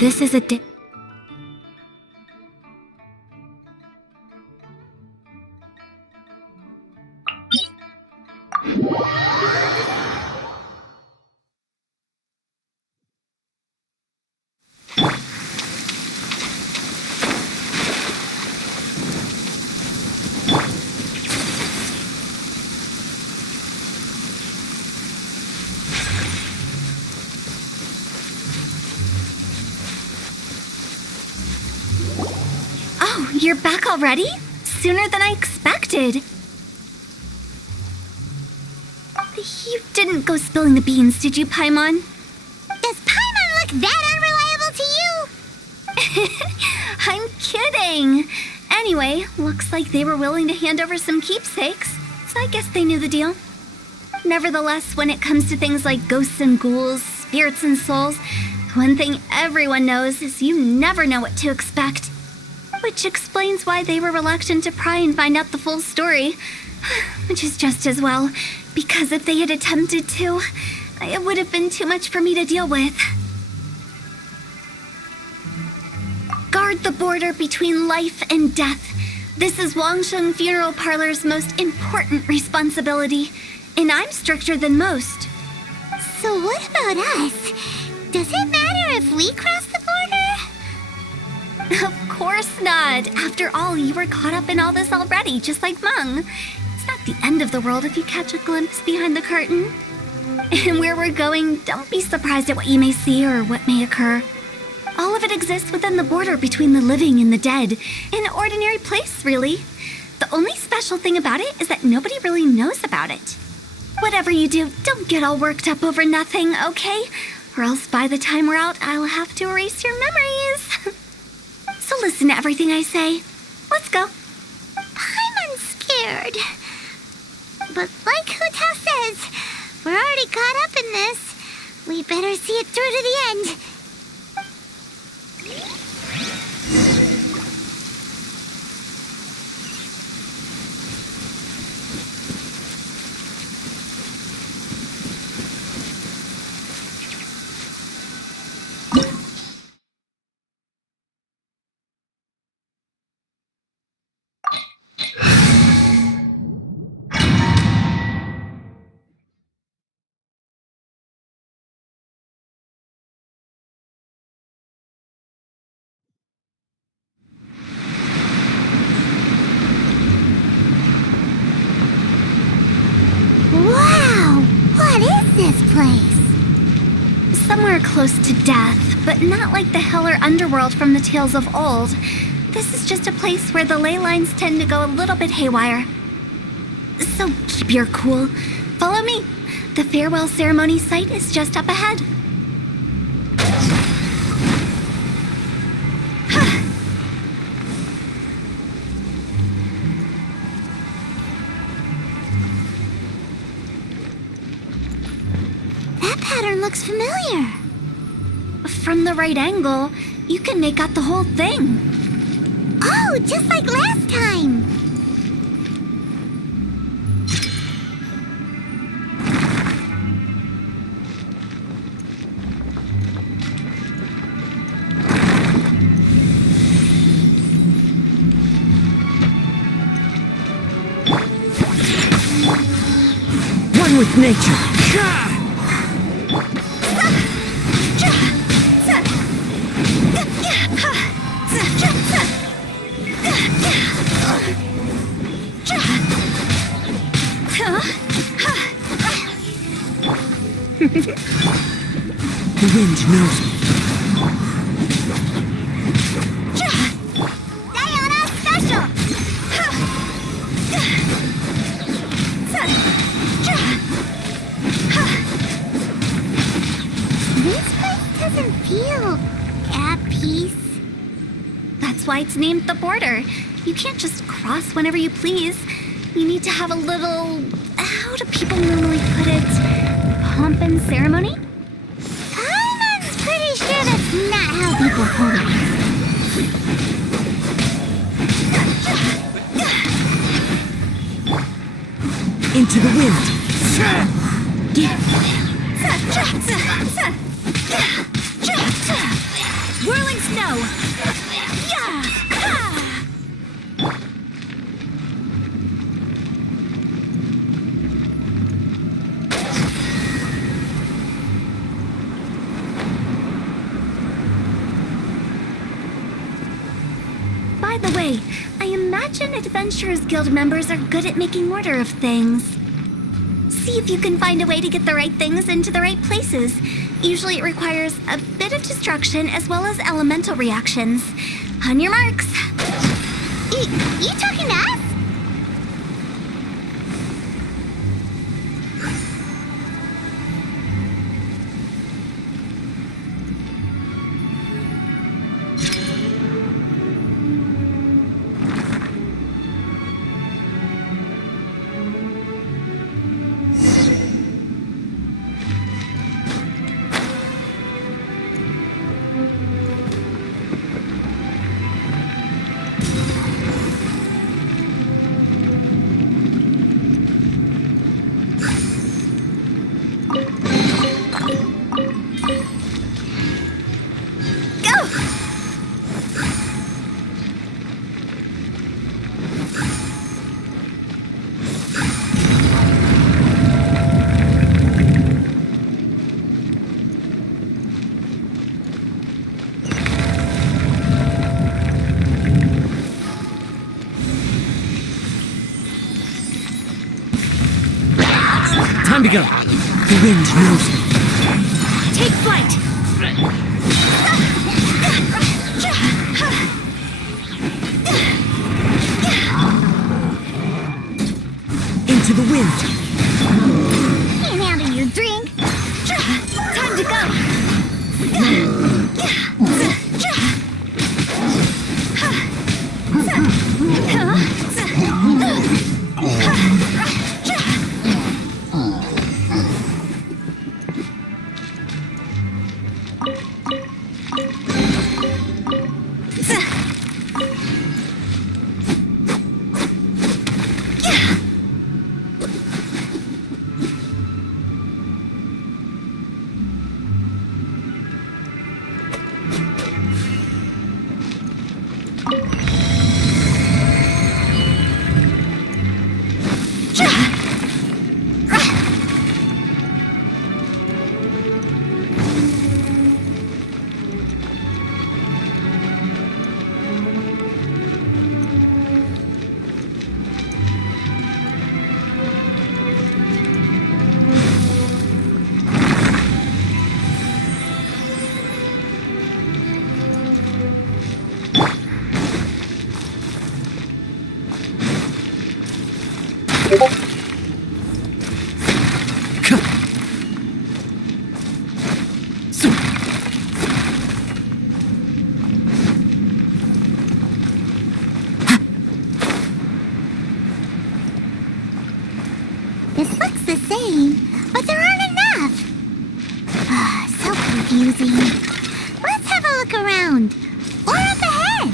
this is a Oh, you're back already? Sooner than I expected. You didn't go spilling the beans, did you, Paimon? Does Paimon look that unreliable to you? I'm kidding. Anyway, looks like they were willing to hand over some keepsakes, so I guess they knew the deal. Nevertheless, when it comes to things like ghosts and ghouls, spirits and souls, one thing everyone knows is you never know what to expect. Which explains why they were reluctant to pry and find out the full story. Which is just as well, because if they had attempted to, it would have been too much for me to deal with. Guard the border between life and death. This is Wangsheng Funeral Parlor's most important responsibility, and I'm stricter than most. So what about us? Does it matter if we cross the border? Of course not. After all, you were caught up in all this already, just like Meng. It's not the end of the world if you catch a glimpse behind the curtain. And where we're going, don't be surprised at what you may see or what may occur. All of it exists within the border between the living and the dead. An ordinary place, really. The only special thing about it is that nobody really knows about it. Whatever you do, don't get all worked up over nothing, okay? Or else by the time we're out, I'll have to erase your memories. So listen to everything I say. Let's go. I'm scared. But like Hu Tao says, we're already caught up in this. We better see it through to the end. Wow! What is this place? Somewhere close to death, but not like the hell or underworld from the tales of old. This is just a place where the ley lines tend to go a little bit haywire. So keep your cool. Follow me. The farewell ceremony site is just up ahead. That pattern looks familiar. From the right angle, you can make out the whole thing. Oh, just like last time. One with nature. The wind knows me. Diana special! This place doesn't feel at peace. That's why it's named the border. You can't just cross whenever you please. You need to have a little... how do people normally put it? Pomp and ceremony? I'm pretty sure that's not how people put it. Into the wind. Whoa! say, I imagine Adventurers Guild members are good at making order of things. See if you can find a way to get the right things into the right places. Usually it requires a bit of destruction as well as elemental reactions. On your marks. You talking to us? Time to go. The wind knows me. Take flight! Into the wind. Can't handle your drink. Time to This looks the same, but there aren't enough. So confusing. Let's have a look around. Or up ahead.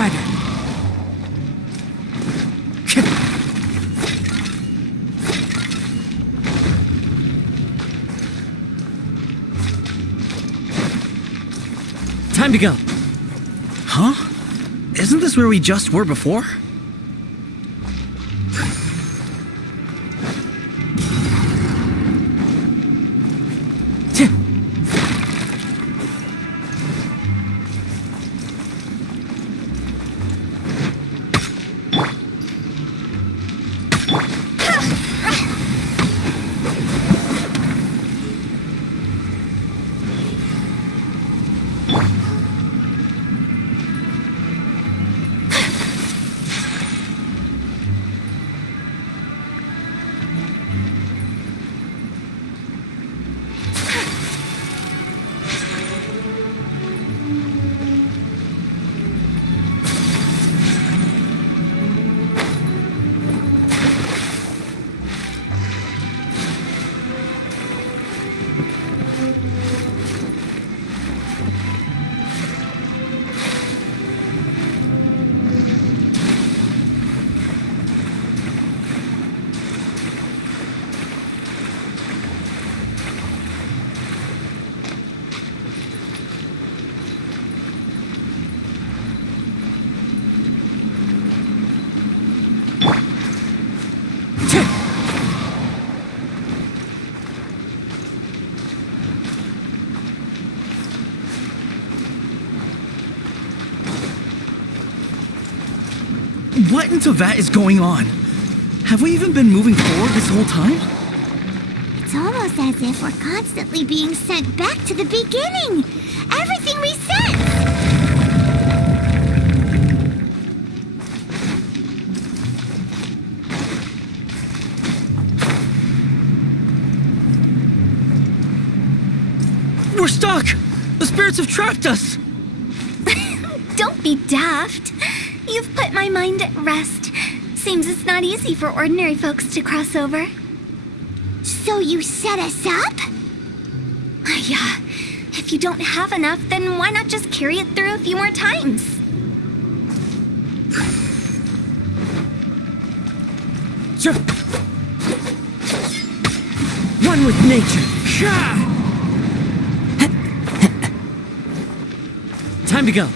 Strider! Time to go! Huh? Isn't this where we just were before? What in Tavat is going on? Have we even been moving forward this whole time? It's almost as if we're constantly being sent back to the beginning. Everything resets. We're stuck! The spirits have trapped us! Don't be daft. You've put my mind at rest. Seems it's not easy for ordinary folks to cross over. So you set us up? Yeah. If you don't have enough, then why not just carry it through a few more times? Sure. One with nature. Time to go.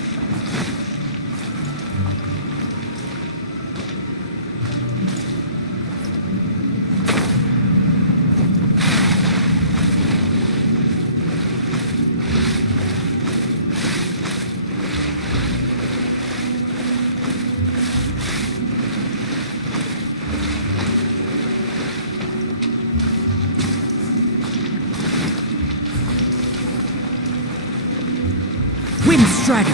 Wind Strider!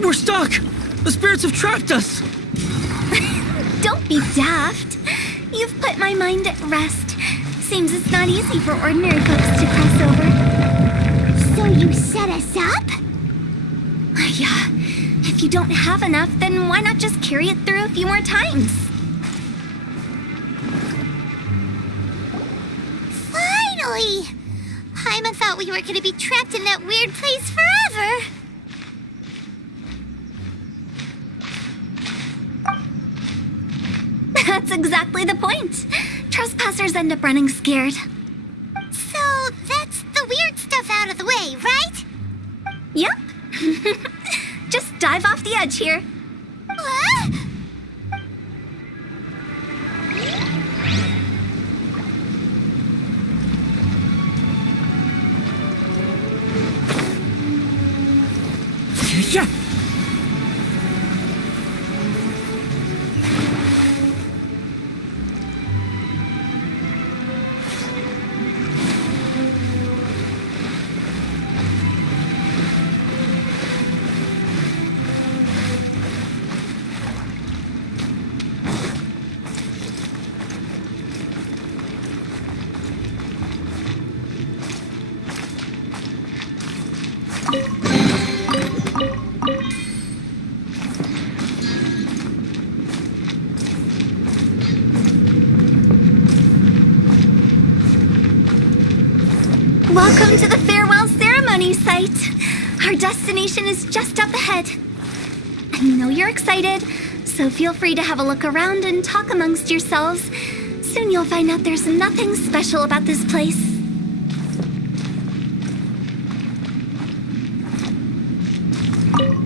We're stuck! The spirits have trapped us! Don't be daft. You've put my mind at rest. Seems it's not easy for ordinary folks to cross over. So you set us up? Yeah. If you don't have enough, then why not just carry it through a few more times? Finally! Paimon thought we were going to be trapped in that weird place forever. That's exactly the point. Trespassers end up running scared. So that's the weird stuff out of the way, right? Yep. Just dive off the edge here. What? Yeah. Welcome to the farewell ceremony site. Our destination is just up ahead. I know you're excited, so feel free to have a look around and talk amongst yourselves. Soon you'll find out there's nothing special about this place.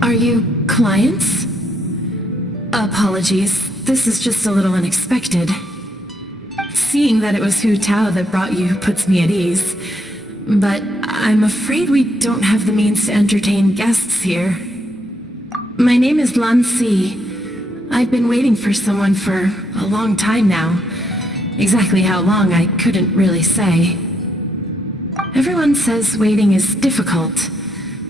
Are you clients? Apologies, this is just a little unexpected. Seeing that it was Hu Tao that brought you puts me at ease. But I'm afraid we don't have the means to entertain guests here. My name is Lan Si. I've been waiting for someone for a long time now. Exactly how long, I couldn't really say. Everyone says waiting is difficult.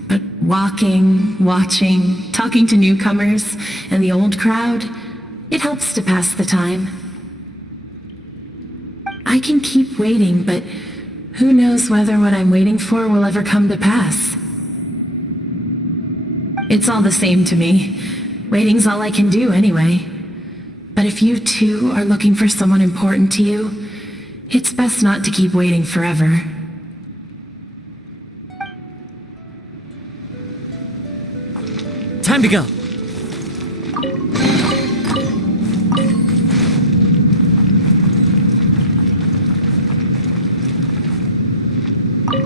But walking, watching, talking to newcomers, and the old crowd, it helps to pass the time. I can keep waiting, but who knows whether what I'm waiting for will ever come to pass. It's all the same to me. Waiting's all I can do anyway. But if you too are looking for someone important to you, it's best not to keep waiting forever. Time to go.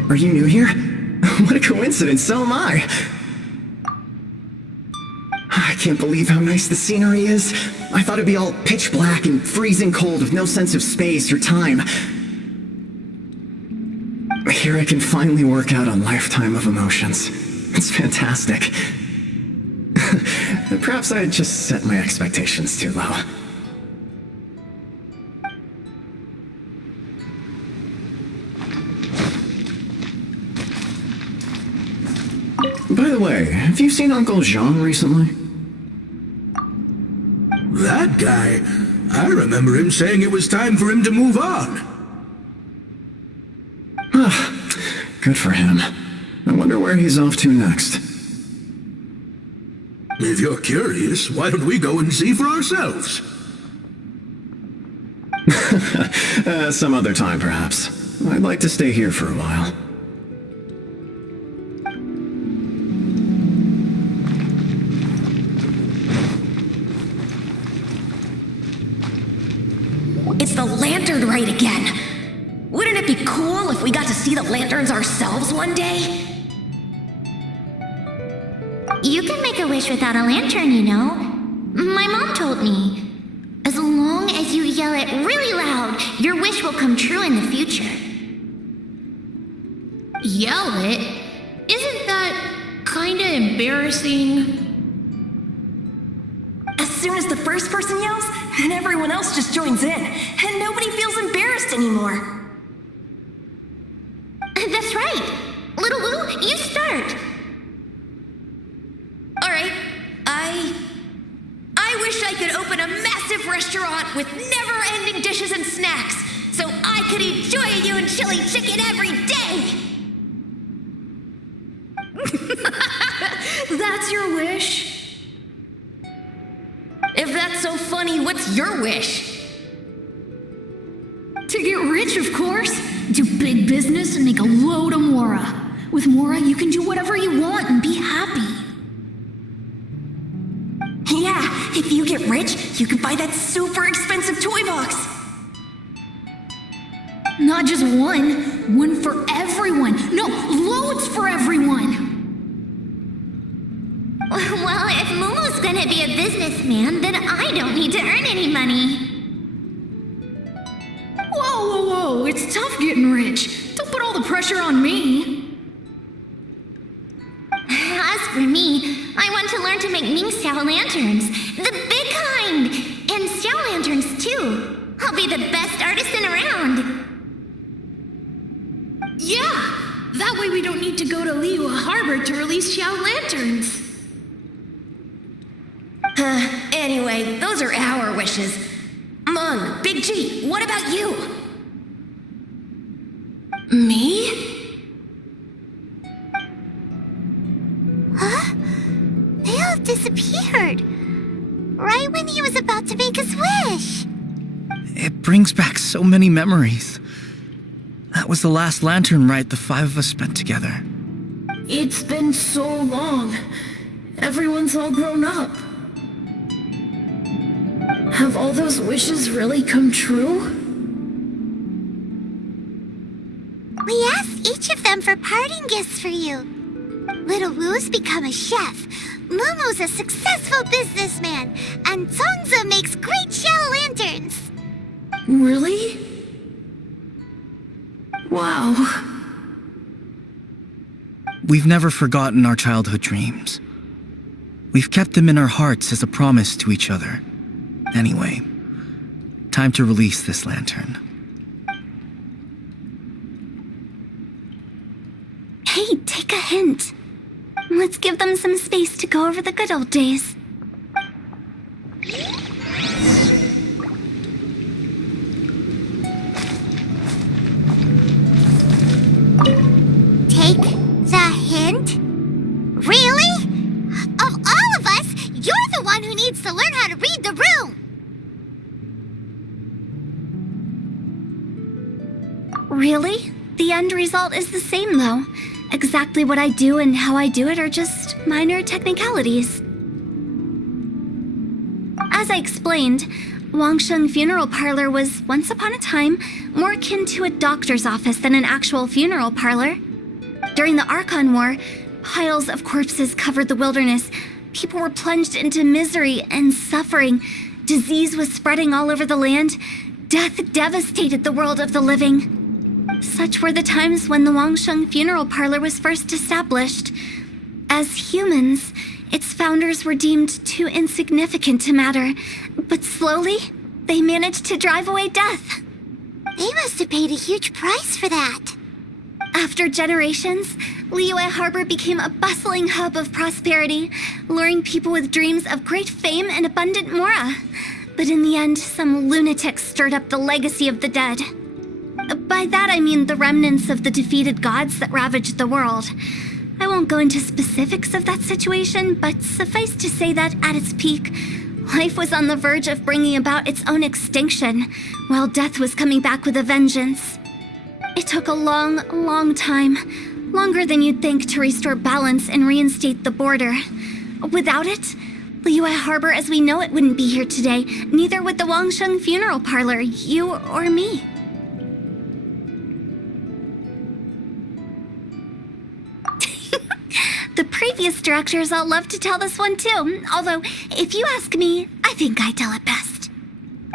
Are you new here? What a coincidence, so am I. I can't believe how nice the scenery is. I thought it'd be all pitch black and freezing cold with no sense of space or time. Here I can finally work out a lifetime of emotions. It's fantastic. Perhaps I just set my expectations too low. By the way, have you seen Uncle Jean recently? That guy? I remember him saying it was time for him to move on. Good for him. I wonder where he's off to next. If you're curious, why don't we go and see for ourselves? Some other time, perhaps. I'd like to stay here for a while. It's the lantern rite again. Wouldn't it be cool if we got to see the lanterns ourselves one day? You can make a wish without a lantern, you know. My mom told me. As long as you yell it really loud, your wish will come true in the future. Yell it? Isn't that kinda embarrassing? As soon as the first person yells, and everyone else just joins in, and nobody feels embarrassed anymore. That's right. Little Wu, you start. Alright, I wish I could open a massive restaurant with never-ending dishes and snacks, so I could enjoy you and chili chicken every day! That's your wish? If that's so funny, what's your wish? To get rich, of course. Do big business and make a load of Mora. With Mora, you can do whatever you want and be happy. Yeah, if you get rich, you can buy that super expensive toy box. Not just one. One for everyone. No, loads for everyone. Well, if Momo's gonna be a businessman, then I don't need to earn any money. Whoa. It's tough getting rich. Don't put all the pressure on me. As for me, I want to learn to make Ming Xiao lanterns. The big kind! And Xiao lanterns, too. I'll be the best artisan around. Yeah! That way we don't need to go to Liyue Harbor to release Xiao lanterns. Anyway, those are our wishes. Mung, Big G, what about you? Me? Huh? They all disappeared. Right when he was about to make his wish. It brings back so many memories. That was the last lantern rite the 5 of us spent together. It's been so long. Everyone's all grown up. Have all those wishes really come true? We asked each of them for parting gifts for you. Little Wu's become a chef, Lumu's a successful businessman, and Songza makes great shell lanterns. Really? Wow. We've never forgotten our childhood dreams. We've kept them in our hearts as a promise to each other. Anyway, time to release this lantern. Hey, take a hint. Let's give them some space to go over the good old days. Take the hint? Really? Of all of us, you're the one who needs to learn how to read the room! Really? The end result is the same, though. Exactly what I do and how I do it are just minor technicalities. As I explained, Wangsheng Funeral Parlor was, once upon a time, more akin to a doctor's office than an actual funeral parlor. During the Archon War, piles of corpses covered the wilderness. People were plunged into misery and suffering. Disease was spreading all over the land. Death devastated the world of the living. Such were the times when the Wangsheng Funeral Parlor was first established. As humans, its founders were deemed too insignificant to matter, but slowly, they managed to drive away death. They must have paid a huge price for that. After generations, Liyue Harbor became a bustling hub of prosperity, luring people with dreams of great fame and abundant mora. But in the end, some lunatics stirred up the legacy of the dead. By that I mean the remnants of the defeated gods that ravaged the world. I won't go into specifics of that situation, but suffice to say that at its peak, life was on the verge of bringing about its own extinction, while death was coming back with a vengeance. It took a long, long time, longer than you'd think, to restore balance and reinstate the border. Without it, Liyue Harbor as we know it wouldn't be here today, neither would the Wangsheng Funeral Parlor, you or me. The previous directors all love to tell this one too, although, if you ask me, I think I tell it best.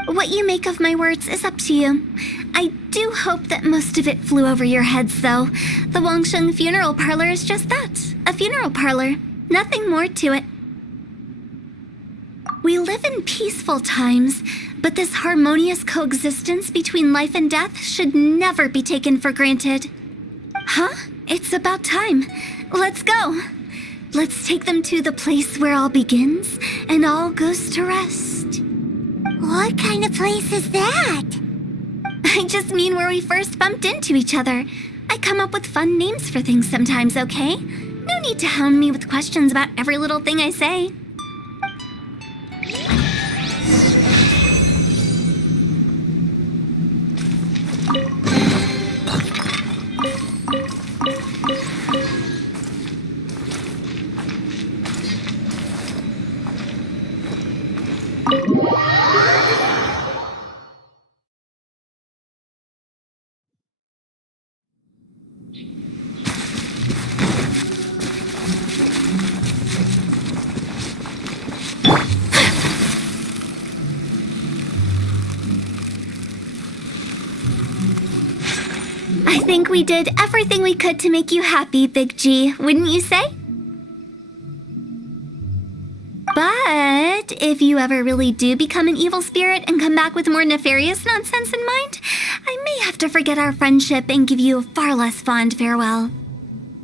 What you make of my words is up to you. I do hope that most of it flew over your heads, though. The Wangsheng Funeral Parlor is just that, a funeral parlor. Nothing more to it. We live in peaceful times, but this harmonious coexistence between life and death should never be taken for granted. Huh? It's about time. Let's go. Let's take them to the place where all begins and all goes to rest. What kind of place is that? I just mean where we first bumped into each other. I come up with fun names for things sometimes, okay? No need to hound me with questions about every little thing I say. I think we did everything we could to make you happy, Big G, wouldn't you say? But if you ever really do become an evil spirit and come back with more nefarious nonsense in mind, I may have to forget our friendship and give you a far less fond farewell.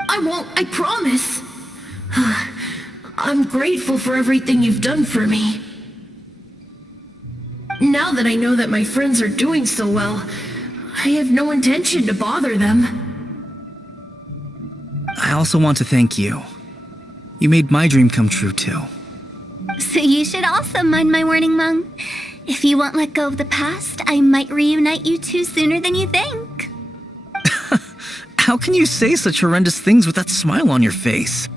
I won't, I promise. I'm grateful for everything you've done for me. Now that I know that my friends are doing so well, I have no intention to bother them. I also want to thank you. You made my dream come true, too. So you should also mind my warning, Mung. If you won't let go of the past, I might reunite you two sooner than you think. How can you say such horrendous things with that smile on your face?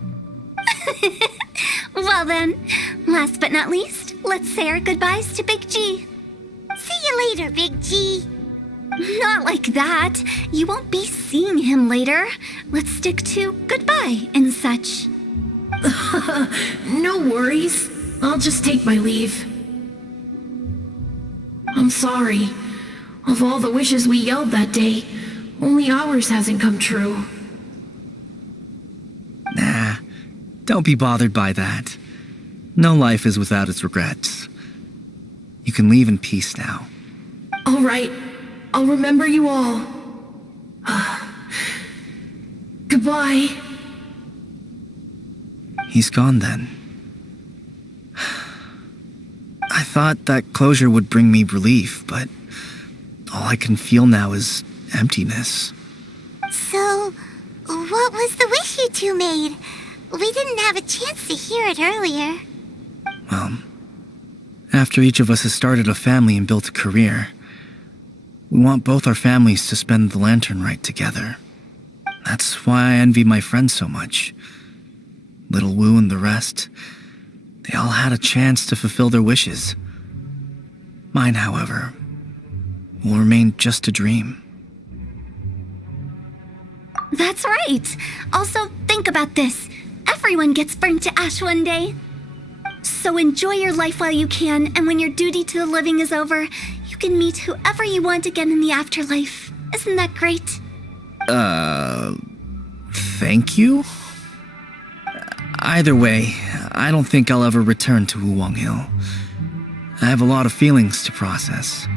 Well then, last but not least, let's say our goodbyes to Big G. See you later, Big G. Not like that. You won't be seeing him later. Let's stick to goodbye and such. No worries. I'll just take my leave. I'm sorry. Of all the wishes we yelled that day, only ours hasn't come true. Nah, don't be bothered by that. No life is without its regrets. You can leave in peace now. All right. I'll remember you all. Goodbye. He's gone then. I thought that closure would bring me relief, but all I can feel now is emptiness. So, what was the wish you two made? We didn't have a chance to hear it earlier. Well, after each of us has started a family and built a career, we want both our families to spend the lantern rite together. That's why I envy my friends so much. Little Wu and the rest, they all had a chance to fulfill their wishes. Mine, however, will remain just a dream. That's right. Also, think about this. Everyone gets burnt to ash one day. So enjoy your life while you can, and when your duty to the living is over, you can meet whoever you want again in the afterlife. Isn't that great? Thank you? Either way, I don't think I'll ever return to Wuwang Hill. I have a lot of feelings to process.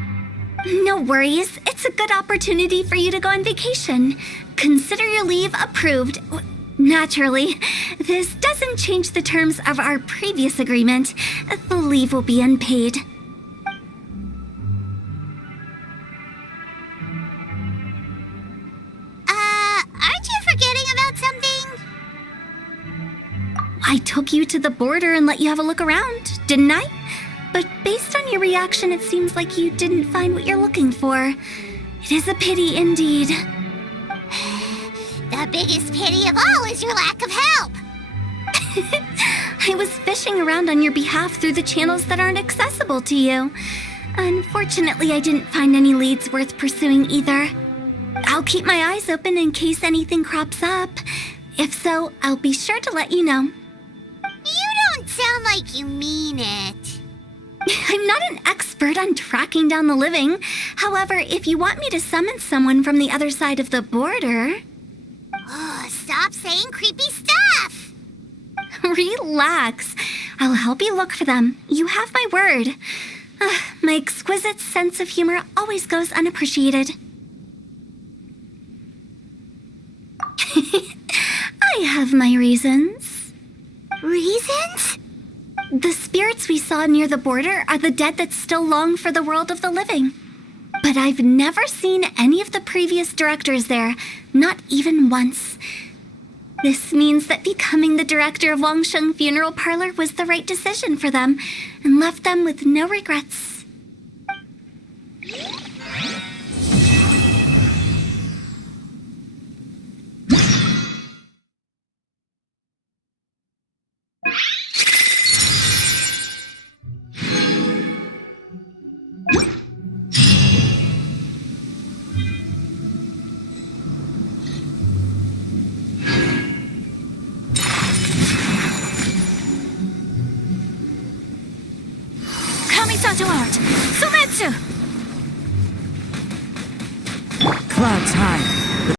No worries. It's a good opportunity for you to go on vacation. Consider your leave approved. Naturally, this doesn't change the terms of our previous agreement. The leave will be unpaid. Aren't you forgetting about something? I took you to the border and let you have a look around, didn't I? But based on your reaction, it seems like you didn't find what you're looking for. It is a pity indeed. The biggest pity of all is your lack of help. I was fishing around on your behalf through the channels that aren't accessible to you. Unfortunately, I didn't find any leads worth pursuing either. I'll keep my eyes open in case anything crops up. If so, I'll be sure to let you know. You don't sound like you mean it. I'm not an expert on tracking down the living. However, if you want me to summon someone from the other side of the border... Oh, stop saying creepy stuff. Relax. I'll help you look for them. You have my word. My exquisite sense of humor always goes unappreciated. I have my reasons. Reasons? The spirits we saw near the border are the dead that still long for the world of the living. But I've never seen any of the previous directors there, not even once. This means that becoming the director of Wangsheng Funeral Parlor was the right decision for them, and left them with no regrets. Kamisato art! Sumetsu! Clouds high.